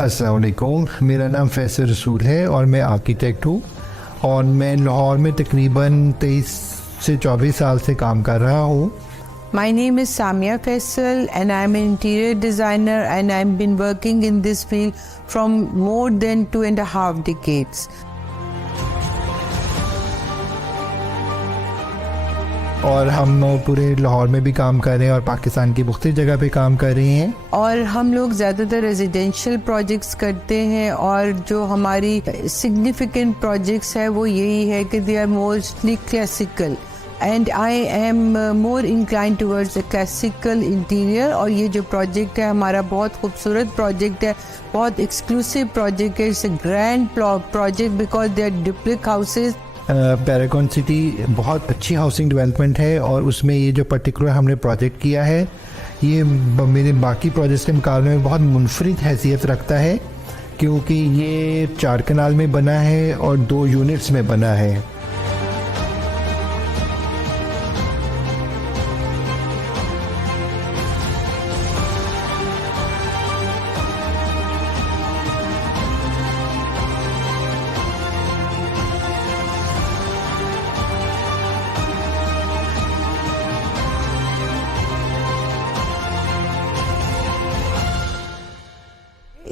अस्सलाम वालेकुम, मेरा नाम फैसल रसूल है और मैं आर्किटेक्ट हूँ और मैं लाहौर में तकरीबन 23 से 24 साल से काम कर रहा हूँ। My name is Samia Faisal and I am an interior designer and I have been working in this field from more than 2.5 decades. और हम पूरे लाहौर में भी काम कर रहे हैं और पाकिस्तान की मुख्तलिफ जगह पे काम कर रहे हैं। और हम लोग ज़्यादातर रेजिडेंशियल प्रोजेक्ट्स करते हैं और जो हमारी सिग्निफिकेंट प्रोजेक्ट्स है वो यही है कि they are mostly classical and I am more incline towards the classical interior. और ये जो प्रोजेक्ट है हमारा बहुत खूबसूरत प्रोजेक्ट है, बहुत एक्सक्लूसिव प्रोजेक्ट है। It's a grand project because they are duplex houses. Paragon City बहुत अच्छी हाउसिंग डेवलपमेंट है और उसमें ये जो पर्टिकुलर हमने प्रोजेक्ट किया है ये मेरे बाकी प्रोजेक्ट्स के मुकाबले में बहुत मुनफरिद हैसियत रखता है क्योंकि ये 4 कनाल में बना है और 2 यूनिट्स में बना है।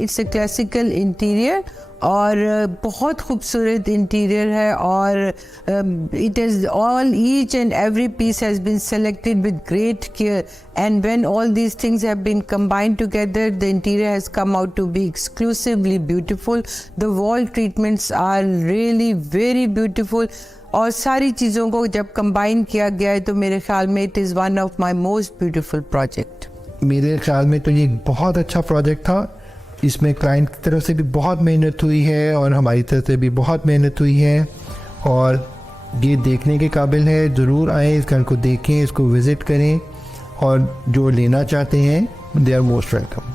इट्स अ क्लासिकल इंटीरियर और बहुत खूबसूरत इंटीरियर है और it is all each and every piece has been selected with great care and when all these things have been combined together the interior has come out to be exclusively beautiful. The wall treatments are really very beautiful और सारी चीज़ों को जब combine किया गया है तो मेरे ख्याल में it is one of my most beautiful project. मेरे ख्याल में तो ये बहुत अच्छा प्रोजेक्ट था। इसमें क्लाइंट की तरफ से भी बहुत मेहनत हुई है और हमारी तरफ से भी बहुत मेहनत हुई है और ये देखने के काबिल है। ज़रूर आएँ, इस घर को देखें, इसको विज़िट करें और जो लेना चाहते हैं दे आर मोस्ट वेलकम।